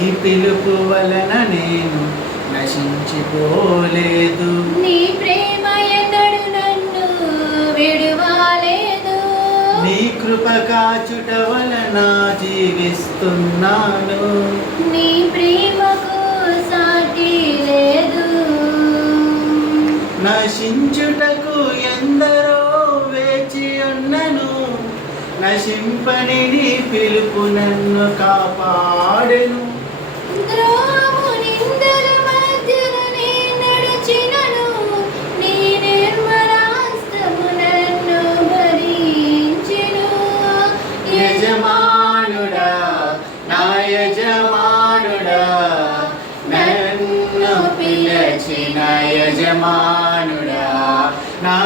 నీ పిలుపు వలన నేను నశించిపోలేదు. నీ ప్రేమ ఎన్నడు నన్ను విడువలేదు. నీ కృప కాచుట వలన జీవిస్తున్నాను. నీ ప్రేమకు సాటి లేదు. నశించుటకు ఎందరో వేచి ఉన్నను, నశింపని నీ పిలుపు నన్ను కాపాడెను. ద్రోహము నిందల మధ్యన నే నడిచినను, నీ నిర్మల హస్తము నన్ను భరించెను. యజమానుడా, నా యజమానుడా, నన్ను పిలిచిన యజమానుడా, నా